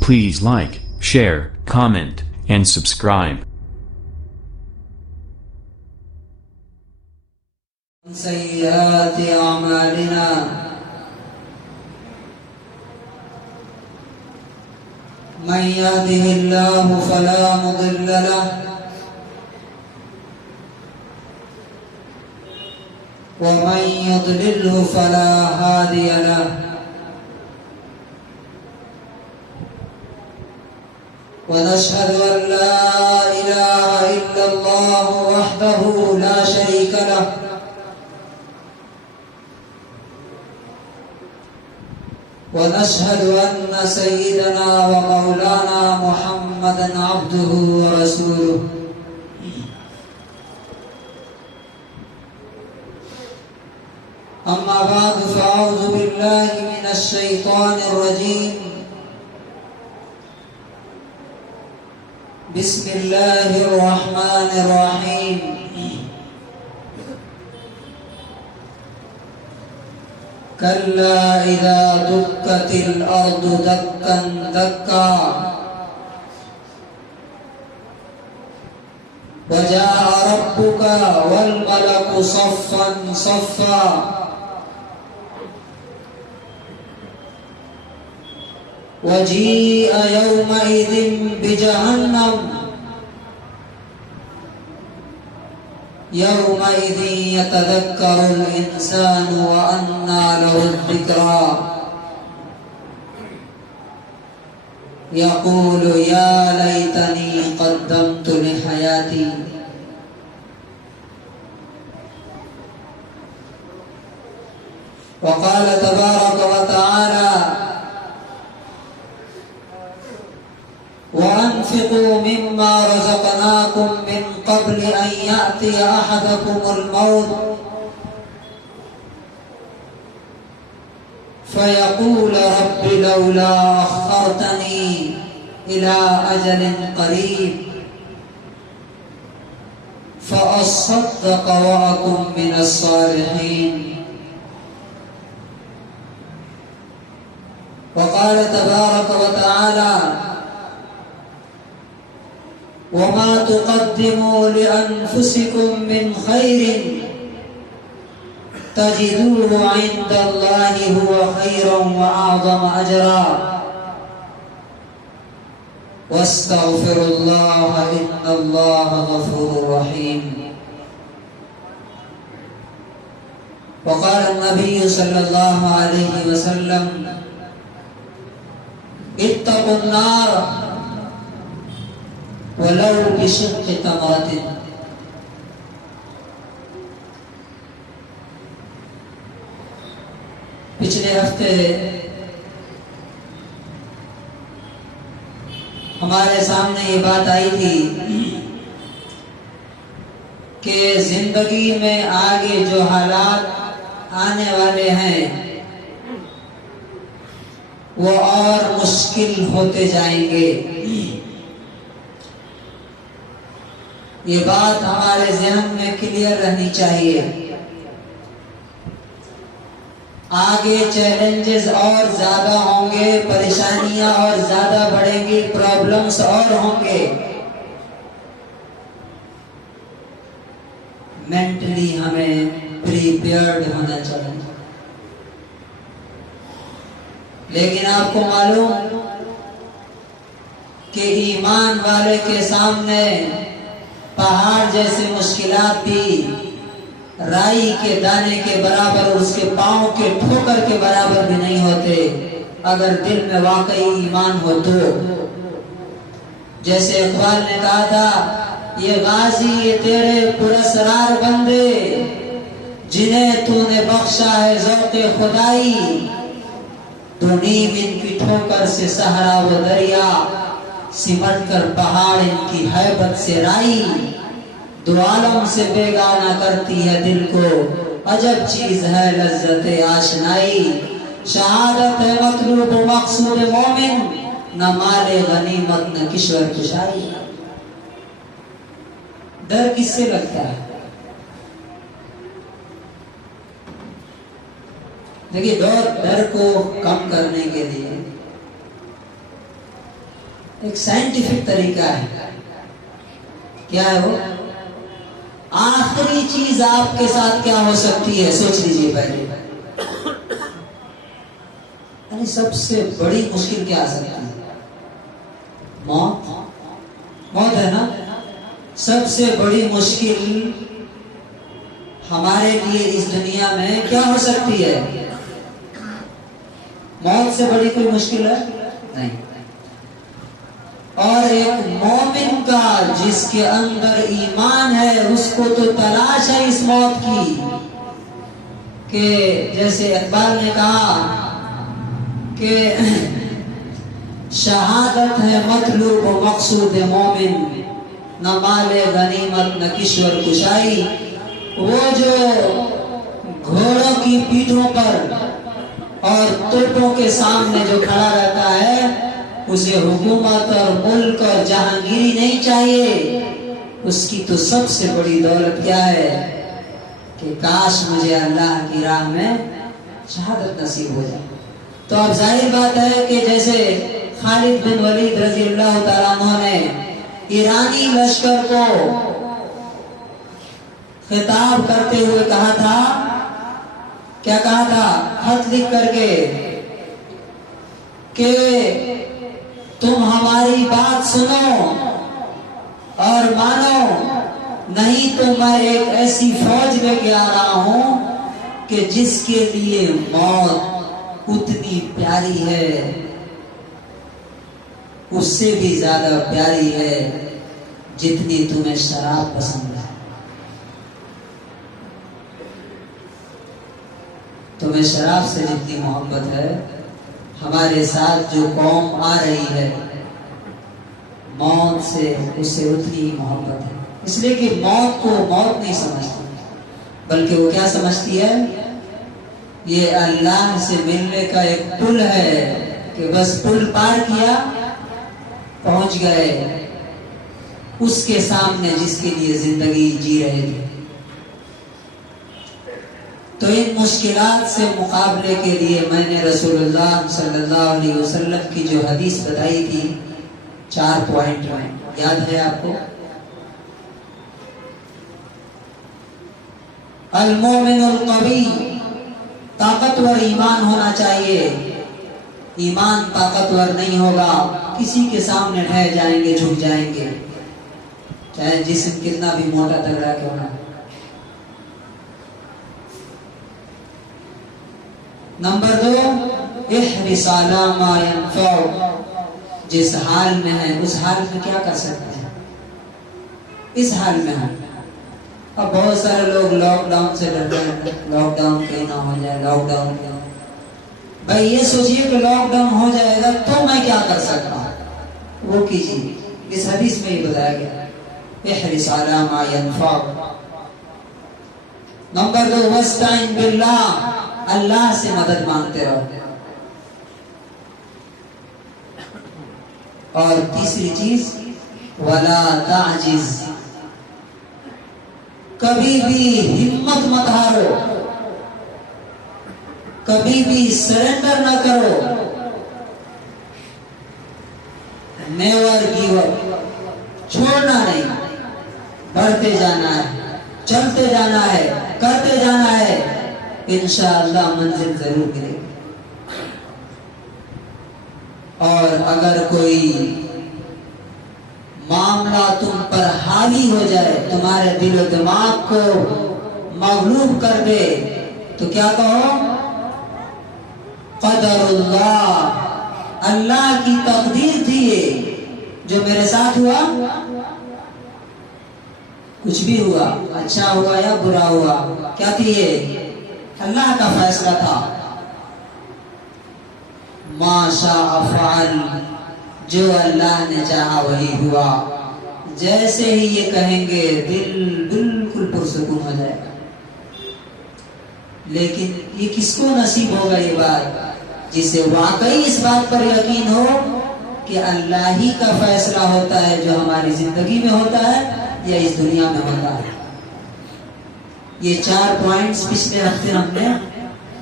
Please like, share, comment, and subscribe. سيئات أعمالنا من يهده الله فلا مضل له ومن يضلله فلا هادي له ونشهد أن لا إله إلا الله وحده لا شريك له ونشهد أن سيدنا ومولانا محمدا عبده ورسوله أما بعد فأعوذ بالله من الشيطان الرجيم بسم الله الرحمن الرحيم كلا إذا دكت الأرض دكا دكا وجاء ربك والملك صفا صفا وجيء يومئذ بجهنم يومئذ يتذكر الإنسان وأنى له الذكرى يقول يا ليتني قدمت لحياتي وقال تبارك وتعالى وأنفقوا مما رزقناكم من قبل أن يأتي أحدكم الموت فيقول رب لولا أخرتني إلى أجل قريب فأصدق وأكن من الصالحين وقال تبارك وتعالى وما تقدموا لأنفسكم من خير تجدوه عند الله هو خيرا وأعظم أجرا واستغفروا الله إن الله غفور رحيم وقال النبي صلى الله عليه وسلم اتقوا النار ولو بشق تمرة پچھلے ہفتے ہمارے سامنے یہ بات آئی تھی کہ زندگی میں آگے جو حالات آنے والے ہیں وہ اور مشکل ہوتے جائیں گے. یہ بات ہمارے ذہن میں کلیئر رہنی چاہیے. آگے چیلنجز اور زیادہ ہوں گے، پریشانیاں اور زیادہ بڑھیں گی، پرابلمز اور ہوں گے. مینٹلی ہمیں پریپیئرڈ ہونا چاہیے. لیکن آپ کو معلوم کہ ایمان والے کے سامنے پہاڑ جیسے مشکلات بھی رائی کے دانے کے برابر اور اس کے پاؤں کے ٹھوکر کے برابر بھی نہیں ہوتے اگر دل میں واقعی ایمان ہو تو. جیسے اقبال نے کہا تھا یہ غازی یہ تیرے پراسرار بندے جنہیں تو نے بخشا ہے ذوق خدائی، تو نیم ان کی ٹھوکر سے صحرا و دریا، سمٹ کر پہاڑ ان کی ہیبت سے رائی، دو عالم سے بیگانہ کرتی ہے دل کو، عجب چیز ہے لذت آشنائی. شہادت ہے مطلوب و مقصود مومن، نہ مال غنیمت نہ کشور کشائی. ڈر کس سے لگتا ہے؟ دیکھیے ڈر کو کم کرنے کے لیے ایک سائنٹیفک طریقہ ہے. کیا ہے وہ؟ آخری چیز آپ کے ساتھ کیا ہو سکتی ہے سوچ لیجئے پہلے. یعنی سب سے بڑی مشکل کیا آ سکتی ہے؟ موت. موت ہے نا. سب سے بڑی مشکل ہمارے لیے اس دنیا میں کیا ہو سکتی ہے؟ موت سے بڑی کوئی مشکل ہے نہیں. اور ایک مومن کا جس کے اندر ایمان ہے اس کو تو تلاش ہے اس موت کی، کہ جیسے اقبال نے کہا کہ شہادت ہے مطلوب و مقصود مومن، نہ مال غنیمت نہ کشور کشائی. وہ جو گھوڑوں کی پیٹھوں پر اور توپوں کے سامنے جو کھڑا رہتا ہے اسے حکومت اور ملک اور جہانگیری نہیں چاہیے. اس کی تو سب سے بڑی دولت کیا ہے کہ کاش مجھے اللہ کی راہ میں شہادت نصیب ہو جائے. تو اب ظاہر بات ہے کہ جیسے خالد بن ولید رضی اللہ تعالیٰ عنہ نے ایرانی لشکر کو خطاب کرتے ہوئے کہا تھا، کیا کہا تھا؟ خط لکھ کر کے کہ تم ہماری بات سنو اور مانو، نہیں تو میں ایک ایسی فوج لے کے آ رہا ہوں کہ جس کے لیے موت اتنی پیاری ہے، اس سے بھی زیادہ پیاری ہے جتنی تمہیں شراب پسند ہے. تمہیں شراب سے جتنی محبت ہے، ہمارے ساتھ جو قوم آ رہی ہے موت سے اس سے اتنی ہی محبت ہے. اس لیے کہ موت کو موت نہیں سمجھتی، بلکہ وہ کیا سمجھتی ہے؟ یہ اللہ سے ملنے کا ایک پل ہے کہ بس پل پار کیا پہنچ گئے اس کے سامنے جس کے لیے زندگی جی رہے تھے. تو ان مشکلات سے مقابلے کے لیے میں نے رسول اللہ صلی اللہ علیہ وسلم کی جو حدیث بتائی تھی 4 پوائنٹ میں، یاد ہے آپ کو؟ المومن القوی، طاقتور ایمان ہونا چاہیے. ایمان طاقتور نہیں ہوگا کسی کے سامنے ڈھہ جائیں گے، جھک جائیں گے، چاہے جسم کتنا بھی موٹا تگڑا کیوں نہ. نمبر 2، احرص علی ما ينفعک. جس حال میں ہے اس حال میں کیا کر سکتے ہیں؟ اس حال میں ہم اب بہت سارے لوگ لاک ڈاؤن سے ڈر رہے ہیں، لاک ڈاؤن کہیں نہ ہو جائے، لاک ڈاؤن. بھائی یہ سوچئے کہ لاک ڈاؤن ہو جائے گا تو میں کیا کر سکتا ہوں، وہ کیجیے. اس حدیث میں ہی بتایا گیا احرص علی ما ينفعک. نمبر 2، واستعن باللہ، اللہ سے مدد مانگتے رہو. اور تیسری چیز ولا تعجز، کبھی بھی ہمت مت ہارو، کبھی بھی سرنڈر نہ کرو. نیور گیو اپ، چھوڑنا نہیں، بڑھتے جانا ہے، چلتے جانا ہے، کرتے جانا ہے، انشاءاللہ منزل ضرور ملے گی. اور اگر کوئی معاملہ تم پر حاوی ہو جائے، تمہارے دل و دماغ کو مغلوب کر دے، تو کیا کہو؟ قدر اللہ، اللہ کی تقدیر تھی یہ جو میرے ساتھ ہوا. کچھ بھی ہوا، اچھا ہوا یا برا ہوا، کیا تھی یہ؟ اللہ کا فیصلہ تھا. ما شاء فعل، جو اللہ نے چاہا وہی ہوا. جیسے ہی یہ کہیں گے دل بالکل پرسکون ہو جائے گا. لیکن یہ کس کو نصیب ہوگا یہ بات؟ جسے واقعی اس بات پر یقین ہو کہ اللہ ہی کا فیصلہ ہوتا ہے جو ہماری زندگی میں ہوتا ہے یا اس دنیا میں ہوتا ہے. یہ 4 پوائنٹس پچھلے ہفتے ہم نے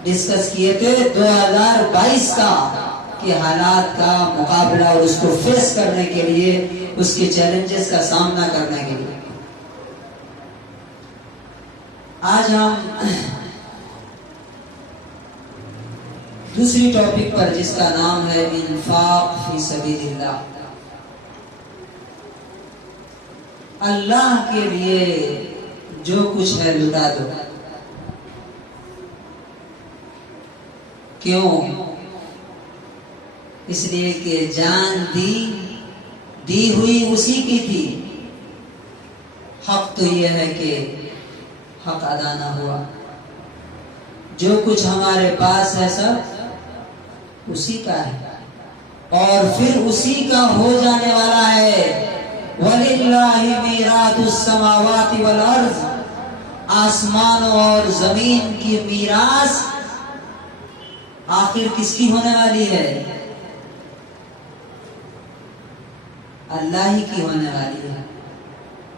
ڈسکس کیے تھے. 2022 کا کے حالات کا مقابلہ اور اس کو فیس کرنے کے لیے، اس کے چیلنجز کا سامنا کرنے کے لیے۔ آج ہم دوسری ٹاپک پر، جس کا نام ہے انفاق فی سبیل اللہ، اللہ کے لیے جو کچھ ہے لٹا دو۔ کیوں؟ اس لیے کہ جان دی ہوئی اسی کی تھی۔ حق تو یہ ہے کہ حق ادا نہ ہوا، جو کچھ ہمارے پاس ہے سب اسی کا ہے، اور پھر اسی کا ہو جانے والا ہے۔ وَلِلَّهِ مِيرَاثُ السَّمَاوَاتِ وَالْأَرْضِ، آسمانوں اور زمین کی میراث آخر کس کی ہونے والی ہے؟ اللہ ہی کی ہونے والی ہے۔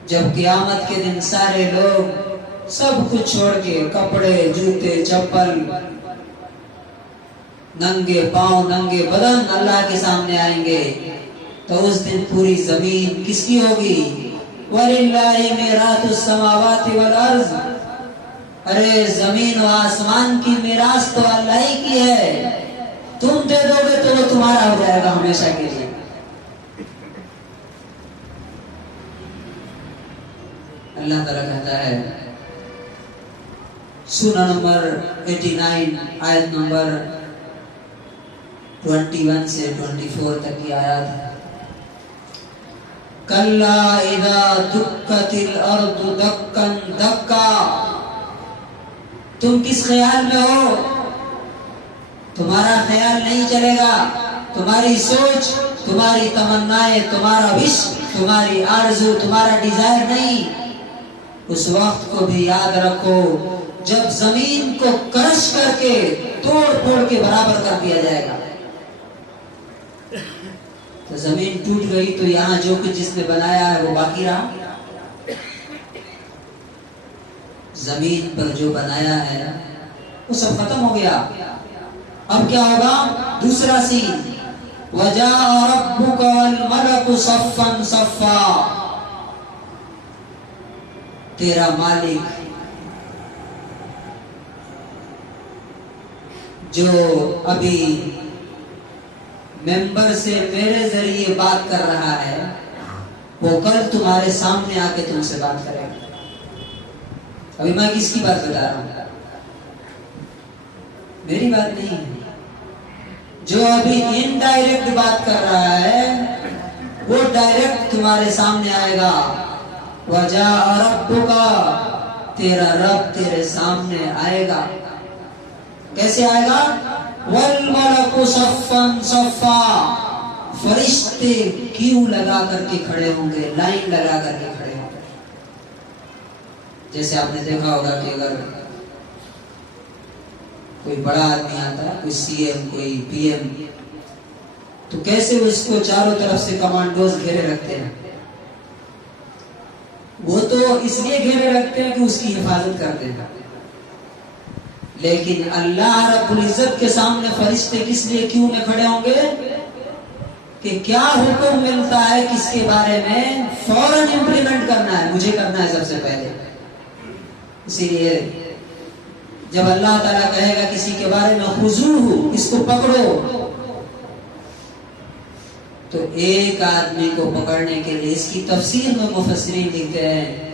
جب قیامت کے دن سارے لوگ سب کچھ چھوڑ کے، کپڑے، جوتے، چپل، ننگے پاؤں، ننگے بدن اللہ کے سامنے آئیں گے، تو اس دن پوری زمین کس کی ہوگی؟ وَلِلَّهِ مِيرَاثُ السَّمَاوَاتِ وَالْأَرْضِ، ارے زمین و آسمان کی میراث تو اللہ ہی کی ہے، تم دے دو گے تو وہ تمہارا ہو جائے گا ہمیشہ کے لیے۔ اللہ تعالیٰ کہتا ہے سورہ نمبر 89 آیت نمبر 21 سے 24 تک کی آیات ہے، کَلَّا اِذَا دُکَّتِ الْأَرْضُ دَکًّا دَکًّا، تم کس خیال میں ہو؟ تمہارا خیال نہیں چلے گا، تمہاری سوچ، تمہاری تمنائیں، تمہارا وش، تمہاری آرزو، تمہارا ڈیزائر نہیں۔ اس وقت کو بھی یاد رکھو جب زمین کو کرش کر کے، توڑ پھوڑ کے برابر کر دیا جائے گا۔ تو زمین ٹوٹ گئی تو یہاں جو کچھ جس نے بنایا ہے وہ باقی رہا؟ زمین پر جو بنایا ہے وہ سب ختم ہو گیا۔ اب کیا ہوگا؟ دوسرا سین، وَجَاءَ رَبُّكَ وَالْمَلَكُ صَفًّا صَفًّا، تیرا مالک جو ابھی ممبر سے میرے ذریعے بات کر رہا ہے، وہ کل تمہارے سامنے آ کے تم سے بات کرے گا۔ ابھی میں کس کی بات بتا رہا ہوں؟ میری بات نہیں ہے۔ جو ابھی انڈائریکٹ بات کر رہا ہے وہ ڈائریکٹ تمہارے سامنے آئے گا۔ وَجَاءَ رَبُّكَ، تیرا رب تیرے سامنے آئے گا۔ کیسے آئے گا؟ وَالْمَلَكُ صَفًّا صَفًّا، فرشتے کیوں لگا کر کے کھڑے ہوں گے، لائن لگا کر کے کھڑے ہوں گے۔ جیسے آپ نے دیکھا ہوگا کہ اگر کوئی بڑا آدمی آتا ہے، کوئی سی ایم، کوئی پی ایم، تو کیسے اس کو چاروں طرف سے کمانڈوز گھیرے رکھتے ہیں؟ وہ تو اس لیے گھیرے رکھتے ہیں کہ اس کی حفاظت کرتے ہیں، لیکن اللہ رب العزت کے سامنے فرشتے کس لیے کیوں میں کھڑے ہوں گے؟ کہ کیا حکم ملتا ہے کس کے بارے میں، فوراً امپلیمنٹ کرنا ہے، مجھے کرنا ہے سب سے پہلے۔ اسی لیے جب اللہ تعالیٰ کہے گا کسی کے بارے میں خذوہ، اس کو پکڑو، تو ایک آدمی کو پکڑنے کے لیے، اس کی تفسیر میں مفسرین لکھتے ہیں،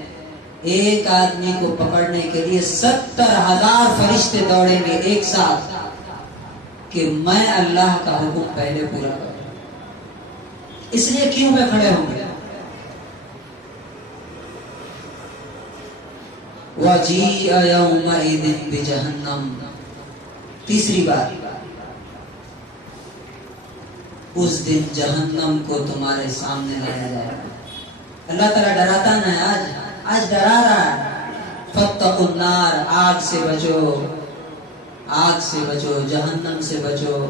ایک آدمی کو پکڑنے کے لیے 70,000 فرشتے دوڑیں گے ایک ساتھ، کہ میں اللہ کا حکم پہلے پورا کروں۔ اس لیے کیوں میں کھڑے ہوں گے۔ وَجِيءَ يَوْمَئِذٍ بِجَهَنَّمَ، تیسری بات، اس دن جہنم کو تمہارے سامنے لایا جائے گا۔ اللہ تعالیٰ ڈراتا نہ ہے، آج ڈرا رہا ہے، فَاتَّقُوا النَّارَ، آگ سے بچو، آگ سے بچو، جہنم سے بچو۔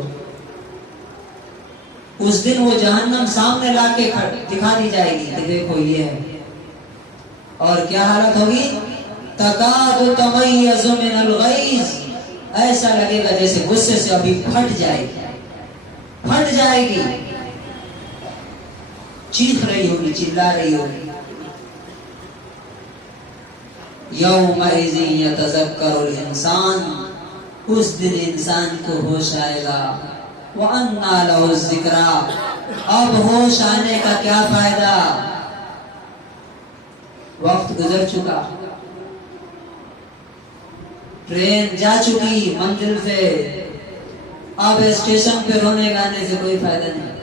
اس دن وہ جہنم سامنے لا کے دکھا دی جائے گی کہ دیکھو یہ ہے، اور کیا حالت ہوگی؟ تَكَادُ تَمَيَّزُ مِنَ الْغَيْظِ، ایسا لگے گا جیسے غصے سے ابھی پھٹ جائے گی، پھٹ جائے گی، چیخ رہی ہوگی، چلا رہی ہوگی. یومئذ یتذکر الانسان، اس دن انسان کو ہوش آئے گا. وَأَنَّىٰ لَهُ الذِّكْرَىٰ، اب ہوش آنے کا کیا فائدہ؟ وقت گزر چکا، ٹرین جا چکی منزل سے، اب اسٹیشن پہ رونے گانے سے کوئی فائدہ نہیں.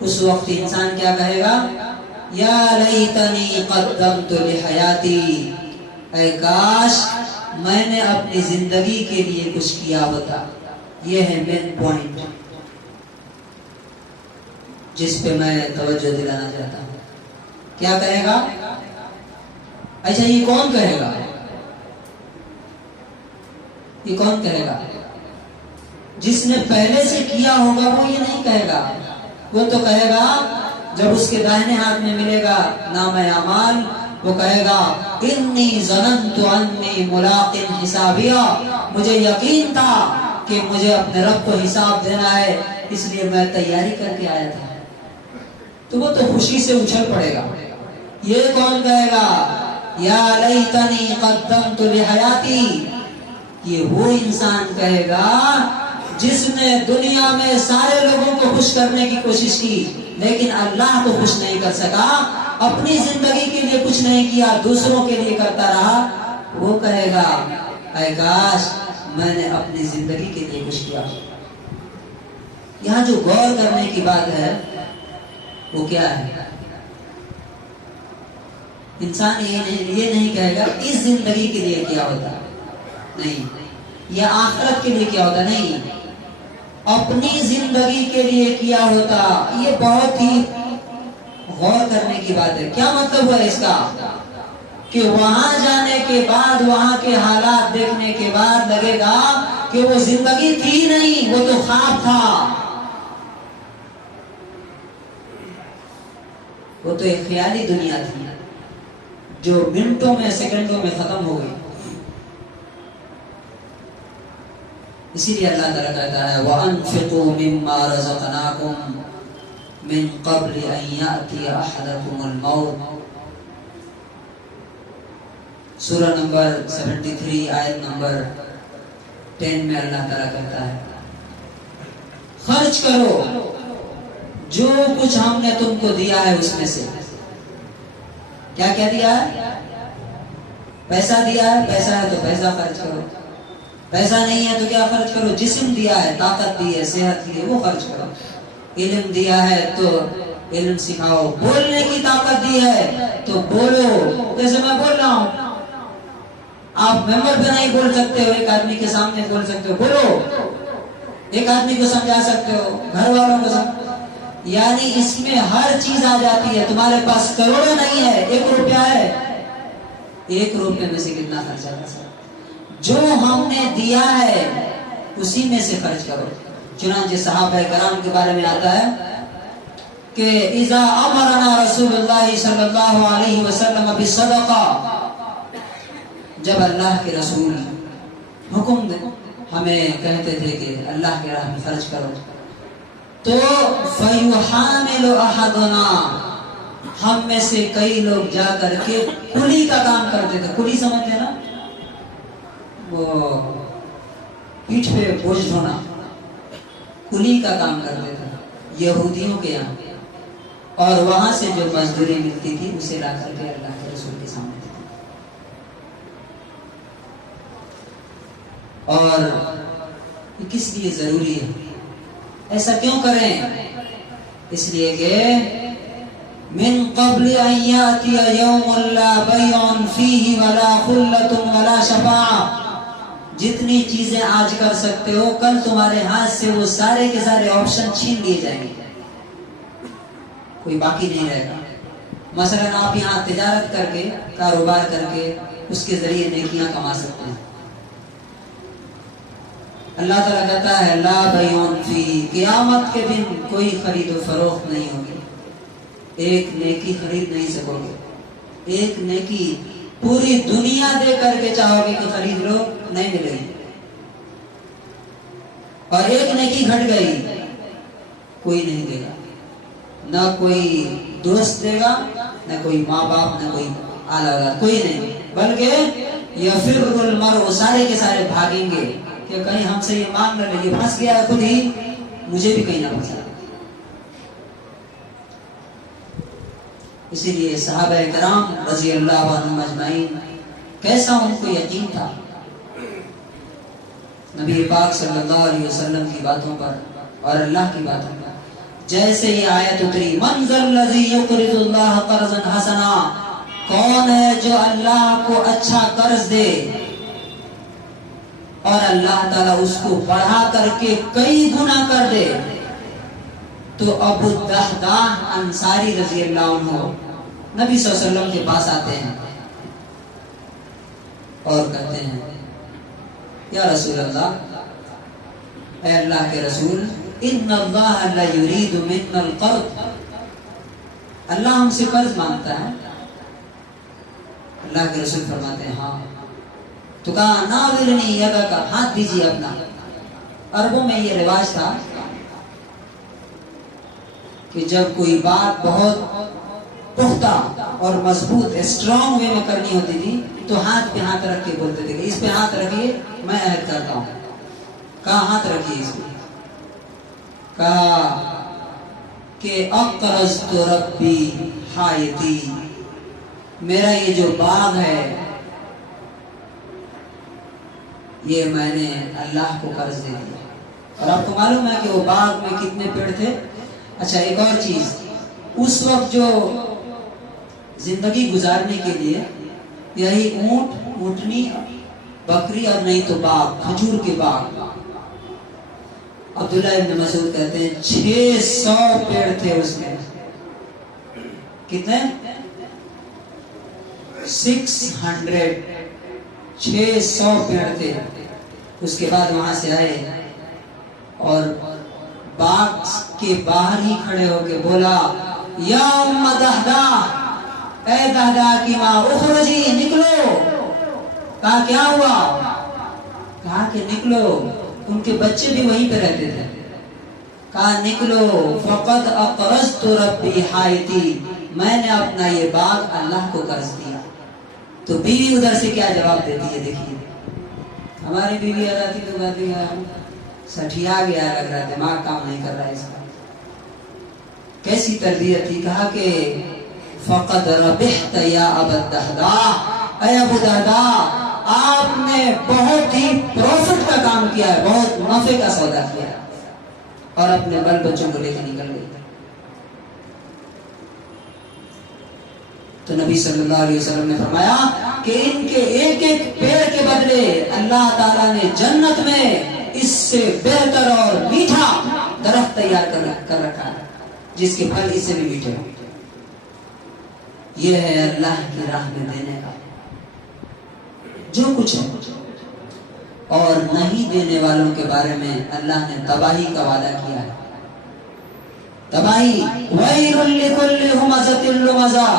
اس وقت انسان کیا کہے گا؟ یا لیتنی قدمت لحیاتی، اے کاش میں نے اپنی زندگی کے لیے کچھ کیا ہوتا. یہ ہے مین پوائنٹ جس پہ میں توجہ دلانا چاہتا ہوں. کیا کہے گا؟ اچھا یہ کون کہے گا؟ یہ کون کہے گا؟ جس نے پہلے سے کیا ہوگا وہ یہ نہیں کہے گا. وہ تو کہے گا جب اس کے داہنے ہاتھ میں ملے گا نام اعمال، وہ کہے گا انی ظننت انی ملاق حسابیہ، مجھے یقین تھا کہ مجھے اپنے رب کو حساب دینا ہے، اس لیے میں تیاری کر کے آیا تھا. تو وہ تو خوشی سے اچھل پڑے گا. یہ کون کہے گا یا لیتنی قدمت لحیاتی؟ یہ وہ انسان کہے گا جس نے دنیا میں سارے لوگوں کو خوش کرنے کی کوشش کی لیکن اللہ کو خوش نہیں کر سکا، اپنی زندگی کے لیے کچھ نہیں کیا، دوسروں کے لیے کرتا رہا. وہ کہے گا اے کاش میں نے اپنی زندگی کے لیے کچھ کیا. یہاں جو غور کرنے کی بات ہے وہ کیا ہے؟ انسان یہ نہیں کہے گا اس زندگی کے لیے کیا ہوتا نہیں، یا آخرت کے لیے کیا ہوتا نہیں، اپنی زندگی کے لیے کیا ہوتا. یہ بہت ہی غور کرنے کی بات ہے. کیا مطلب ہے اس کا؟ کہ وہاں جانے کے بعد، وہاں کے حالات دیکھنے کے بعد لگے گا کہ وہ زندگی تھی نہیں، وہ تو خواب تھا، وہ تو ایک خیالی دنیا تھی جو منٹوں میں، سیکنڈوں میں ختم ہو گئی. اسی لیے اللہ تعالیٰ کہتا ہے وَأَنفِقُوا مِمَّا رَزَقْنَاكُمْ مِن قَبْلِ أَن يَأْتِيَ أَحَدَكُمُ الْمَوْتُ. سورہ نمبر 73 آیت نمبر 10 میں اللہ تعالیٰ کہتا ہے خرچ کرو جو کچھ ہم نے تم کو دیا ہے اس میں سے. کیا کیا دیا ہے؟ پیسہ دیا ہے، پیسہ ہے تو پیسہ خرچ کرو. پیسہ نہیں ہے تو کیا خرچ کرو؟ جسم دیا ہے، طاقت دی ہے، صحت دی ہے، وہ خرچ کرو. علم دیا ہے تو علم سکھاؤ. بولنے کی طاقت دی ہے تو بولو. جیسے میں بول رہا ہوں، آپ ممبر پہ نہیں بول سکتے ہو، ایک آدمی کے سامنے بول سکتے ہو، بولو. ایک آدمی کو سمجھا سکتے ہو، گھر والوں کو یعنی اس میں ہر چیز آ جاتی ہے. تمہارے پاس کروڑوں نہیں ہے، 1 روپیہ ہے، 1 روپے میں سے کتنا خرچہ کر سکتے؟ جو ہم نے دیا ہے اسی میں سے خرچ کرو. چنانچہ صحابہ کرام کے بارے میں آتا ہے کہ اذا امرنا رسول اللہ صلی اللہ علیہ وسلم بالصدقہ، جب اللہ کے رسول حکم ہمیں کہتے تھے کہ اللہ کے راہ میں خرچ کرو، تو فَيُحَامِلُ أَحَدُنَا، ہم میں سے کئی لوگ جا کر کے کلی کا کام کرتے تھے. کلی سمجھتے ہیں نا، وہ پیٹھ پہ بوجھ ڈھونا، کلی کا کام کرتے تھے یہودیوں کے یہاں، اور وہاں سے جو مزدوری ملتی تھی اسے لا کر کے اللہ کے رسول کے سامنے دیتے. اور یہ کس لیے ضروری ہے؟ ایسا کیوں کریں؟ اس لیے کہ من قبل ان یاتی یوم لا بیع فیہ ولا خلۃ ولا شفاعہ. جتنی چیزیں آج کر سکتے ہو کل تمہارے ہاتھ سے وہ سارے کے سارے آپشن چھین لیے جائیں گے، کوئی باقی نہیں رہے گا. مثلا آپ یہاں تجارت کر کے، کاروبار کر کے اس کے ذریعے نیکیاں کما سکتے ہیں. اللہ تعالیٰ کہتا ہے لا بیع فیہ، قیامت کے دن کوئی خرید و فروخت نہیں ہوگی. ایک نیکی خرید نہیں سکو گے. ایک نیکی پوری دنیا دے کر کے چاہو گے کہ خرید لو، نہیں ملے گی. اور ایک نیکی گھٹ گئی، کوئی نہیں دے گا، نہ کوئی دوست دے گا، نہ کوئی ماں باپ، نہ کوئی آلا اولاد، کوئی نہیں، بلکہ یفر المرء، سارے کے سارے بھاگیں گے کہ کہیں ہم سے یہ مانگ نہ لے، یہ پھنس گیا خود ہی، مجھے بھی کہیں نہ پھنسا۔ اسی لیے صحابہ کرام رضی اللہ عنہم اجمعین، کیسا ان کو یقین تھا نبی پاک صلی اللہ علیہ وسلم کی باتوں پر اور اللہ کی باتوں پر۔ جیسے یہ آیت اتری، من ذا الذی یقرض اللہ قرضا حسنا، کون ہے جو اللہ کو اچھا قرض دے اور اللہ تعالیٰ اس کو بڑھا کر کے کئی گنا کر دے؟ تو ابو الدحداح انصاری رضی اللہ عنہ نبی صلی اللہ علیہ وسلم کے پاس آتے ہیں اور کہتے ہیں، یا رسول اللہ، اے اللہ کے رسول، ان اللہ لا یرید منا القرض، اللہ ہم سے قرض مانگتا ہے۔ اللہ کے رسول فرماتے ہیں ہاں۔ تو کہا ناولنی یدک، ہاتھ دیجیے اپنا۔ عربوں میں یہ رواج تھا کہ جب کوئی بات بہت پختہ اور مضبوط اسٹرانگ وے میں کرنی ہوتی تھی تو ہاتھ پہ ہاتھ رکھ کے بولتے تھے کہ اس پہ ہاتھ رکھیے، میں عہد کرتا ہوں۔ کہا ہاتھ رکھیے اس پہ۔ کہا کہ اقرضت ربی حایتی، میرا یہ جو باغ ہے یہ میں نے اللہ کو قرض دے دیا۔ اور آپ کو معلوم ہے کہ وہ باغ میں کتنے پیڑ تھے؟ اچھا ایک اور چیز، اس وقت جو زندگی گزارنے کے لیے یہی اونٹ، اونٹنی، بکری اور نہیں تو باغ، کھجور کے باغ۔ عبداللہ ابن مسعود کہتے ہیں 600 پیڑ تھے اس میں۔ کتنے؟ 600 پیڑ تھے۔ اس کے بعد وہاں سے آئے اور باغ کے باہر ہی کھڑے ہو کے بولا، یا ام دہدا، اے دہدا کی ماں، اخرجی، نکلو۔ کہا کیا ہوا؟ کہا کہ نکلو، ان کے بچے بھی وہیں پہ رہتے تھے۔ کہا نکلو، فقد اقرضت ربی حایتی، میں نے اپنا یہ باغ اللہ کو قرض دیا۔ تو بیوی ادھر سے کیا جواب دیتی ہے؟ دیکھیے، ہماری بیوی آ جاتی تو کہتی ہے سٹھیا گیا، لگ رہا دماغ کام نہیں کر رہا ہے اس کا۔ کیسی تربیت تھی! کہا کہ فقد ربحت یا ابا الدحداح، اے ابو دہدا، آپ نے بہت ہی پروفٹ کا کام کیا ہے، بہت نفع کا سودا کیا ہے، اور اپنے بل بچوں کو لے کے نکل گئی۔ تو نبی صلی اللہ علیہ وسلم نے فرمایا کہ ان کے ایک ایک پیڑ کے بدلے اللہ تعالیٰ نے جنت میں اس سے بہتر اور میٹھا درخت تیار کر رکھا ہے، جس کے پھل اس سے بھی میٹھے ہوں۔ یہ ہے اللہ کی راہ میں دینے کا جو کچھ ہے، اور نہیں دینے والوں کے بارے میں اللہ نے تباہی کا وعدہ کیا ہے۔ تباہی، وَيْلٌ لِكُلِّ هُمَزَةٍ لُمَزَةٍ،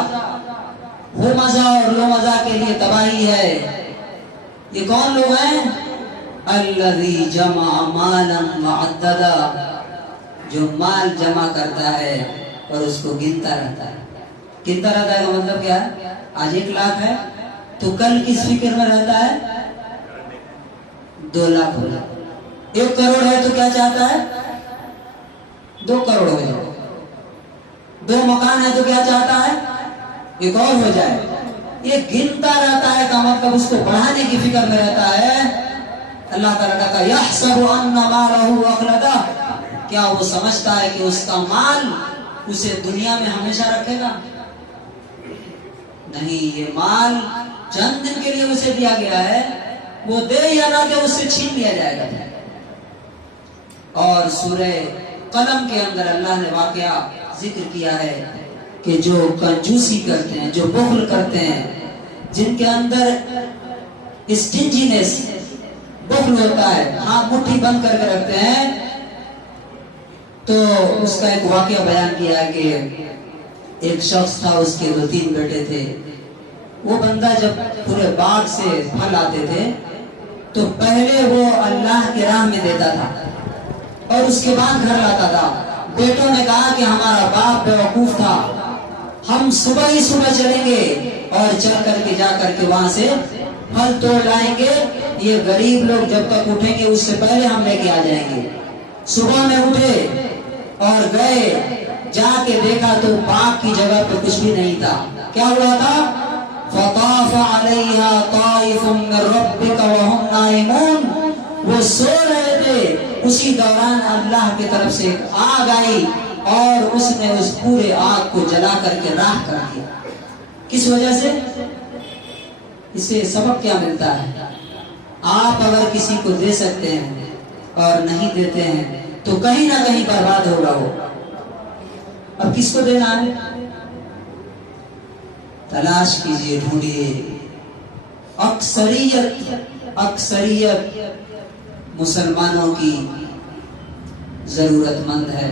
ہمزہ اور لمزہ کے لیے تباہی ہے۔ یہ کون لوگ ہیں؟ الذی جمع مالا وعددا، جو مال جمع کرتا ہے اور اس کو گنتا رہتا ہے۔ گنتا رہتا ہے کا مطلب کیا ہے؟ آج 1 لاکھ ہے تو کل کس فکر میں رہتا ہے؟ 2 لاکھ ہو جائے۔ 1 کروڑ ہے تو کیا چاہتا ہے؟ 2 کروڑ ہو جائے۔ 2 مکان ہے تو کیا چاہتا ہے؟ 1 اور ہو جائے۔ یہ گنتا رہتا ہے کا مطلب اس کو بڑھانے کی فکر میں رہتا ہے۔ اللہ تعالیٰ کہتا ہے یحسب ان مالہ اخلدہ، کیا وہ سمجھتا ہے کہ اس کا مال اسے دنیا میں ہمیشہ رکھے گا؟ نہیں، یہ مال چند دن کے لیے اسے دیا گیا ہے، وہ دے یا نہ دے اس سے چھین لیا جائے گا۔ اور سورہ قلم کے اندر اللہ نے واقعہ ذکر کیا ہے کہ جو کنجوسی کرتے ہیں، جو بخل کرتے ہیں، جن کے اندر اسٹنجینس، بخل ہوتا ہے، ہاتھ مٹھی بند کر کے رکھتے ہیں، تو اس کا ایک واقعہ بیان کیا ہے کہ ایک شخص تھا، اس کے 2-3 بیٹے تھے۔ وہ بندہ جب پورے باغ سے پھل آتے تھے تو پہلے وہ اللہ کے راہ میں دیتا تھا، اور اس کے بعد گھر لاتا تھا. بیٹوں نے کہا کہ ہمارا باپ بیوقوف تھا, ہم صبح ہی صبح چلیں گے اور چل کر کے جا کر کے وہاں سے پھل توڑ لائیں گے, یہ غریب لوگ جب تک اٹھیں گے اس سے پہلے ہم لے کے آ جائیں گے. صبح میں اٹھے اور گئے, جا کے دیکھا تو باغ کی جگہ پہ کچھ بھی نہیں تھا. کیا ہوا تھا؟ فطاف علیہا طائف من ربک وہم نائمون, وہ سو رہے تھے, اسی دوران اللہ کی طرف سے ایک آگ آئی اور اس نے اس پورے آگ کو جلا کر کے راکھ کر دیا. کس وجہ سے؟ اس سے سبق کیا ملتا ہے؟ آپ اگر کسی کو دے سکتے ہیں اور نہیں دیتے ہیں تو کہیں نہ کہیں برباد ہوگا وہ. اب کس کو دینا ہے؟ تلاش کیجئے, ڈھونڈیے. اکثریت مسلمانوں کی ضرورت مند ہے,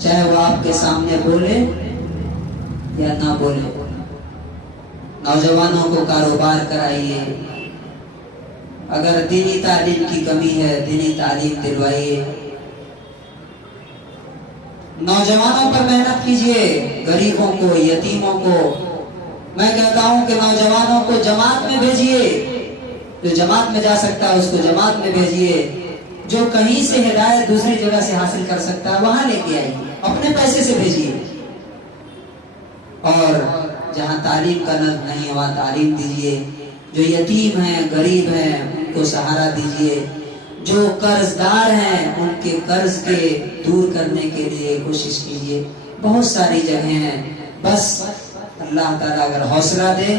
چاہے وہ آپ کے سامنے بولے یا نہ بولے. نوجوانوں کو کاروبار کرائیے, اگر دینی تعلیم کی کمی ہے دینی تعلیم دلوائیے. نوجوانوں پر محنت کیجئے, غریبوں کو, یتیموں کو. میں کہتا ہوں کہ نوجوانوں کو جماعت میں بھیجئے, جو جماعت میں جا سکتا ہے اس کو جماعت میں بھیجئے, جو کہیں سے ہدایت دوسری جگہ سے حاصل کر سکتا ہے وہاں لے کے آئیے, اپنے پیسے سے بھیجئے. اور جہاں تعلیم کا نظم نہیں وہاں تعلیم دیجئے. جو یتیم ہیں, غریب ہیں, ان کو سہارا دیجئے. جو قرض دار ہیں ان کے قرض کے دور کرنے کے لیے کوشش کیجئے. بہت ساری جگہیں ہیں, بس اللہ تعالیٰ اگر حوصلہ دے,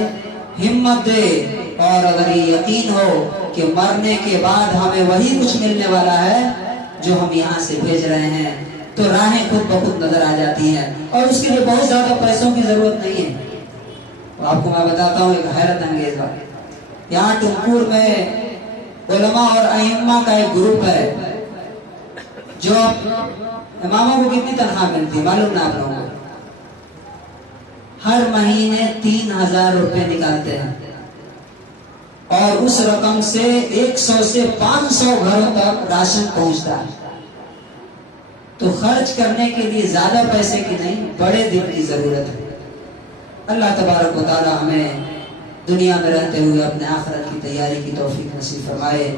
ہمت دے, اور اگر یہ یقین ہو کہ مرنے کے بعد ہمیں وہی کچھ ملنے والا ہے جو ہم یہاں سے بھیج رہے ہیں, تو راہیں خود بخود نظر آ جاتی ہیں. اور اس کے لیے بہت زیادہ پیسوں کی ضرورت نہیں ہے. آپ کو میں بتاتا ہوں ایک حیرت انگیز بات. یہاں ٹمکور میں علماء اور ائمہ کا ایک گروپ ہے, جو اماموں کو کتنی تنخواہ ملتی ہے معلوم نہ آپ لوگوں کو؟ ہر مہینے 3000 روپے نکالتے ہیں, اور اس رقم سے 100 سے 500 گھروں تک راشن پہنچتا ہے. تو خرچ کرنے کے لیے زیادہ پیسے کی نہیں, بڑے دل کی ضرورت ہے. اللہ تبارک و تعالی ہمیں دنیا میں رہتے ہوئے اپنے آخرت کی تیاری کی توفیق نصیب فرمائے.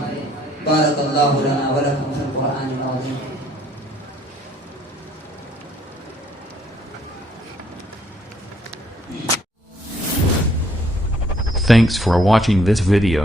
بارک اللہ لنا ولکم فی القرآن العظیم. Thanks for watching this video.